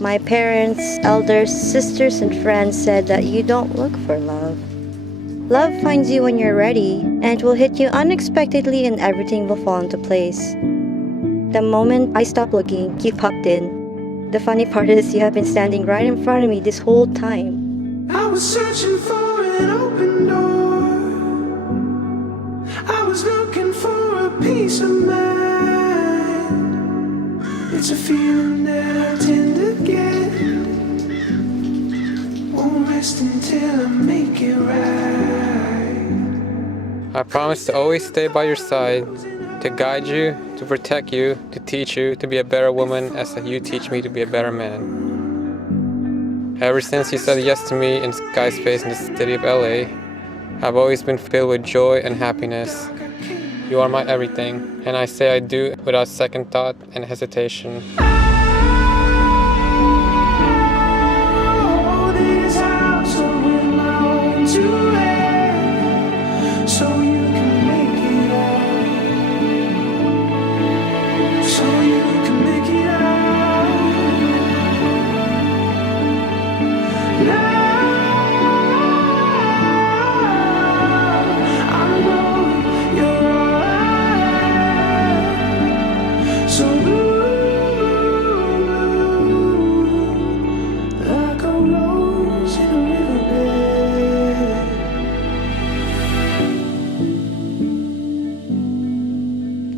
My parents, elders, sisters, and friends said that you don't look for love. Love finds you when you're ready, and it will hit you unexpectedly and everything will fall into place. The moment I stopped looking, you popped in. The funny part is you have been standing right in front of me this whole time. I was searching for an open door. I was looking for a peace of mind. It's a feeling that I tend to get. Won't rest until I make it right. I promise to always stay by your side, to guide you, to protect you, to teach you to be a better woman as you teach me to be a better man. Ever since you said yes to me in Skyspace in the city of LA, I've always been filled with joy and happiness. You are my everything, and I say I do without second thought and hesitation.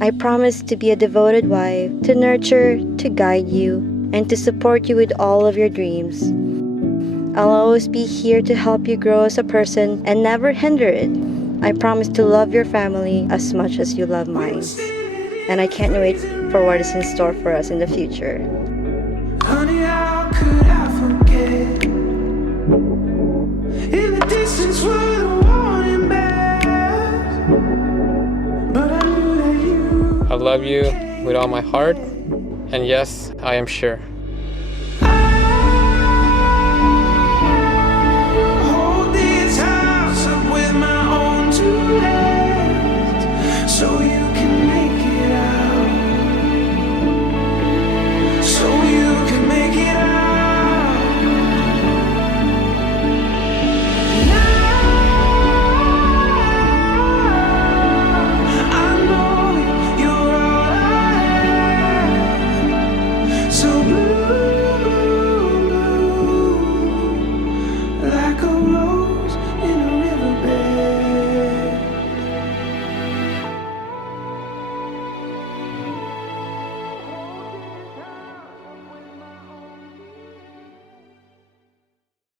I promise to be a devoted wife, to nurture, to guide you, and to support you with all of your dreams. I'll always be here to help you grow as a person and never hinder it. I promise to love your family as much as you love mine. And I can't wait for what is in store for us in the future. Honey, how could I forget? In the distance were the warning bells, but I knew that you. I love you with all my heart, and yes, I am sure.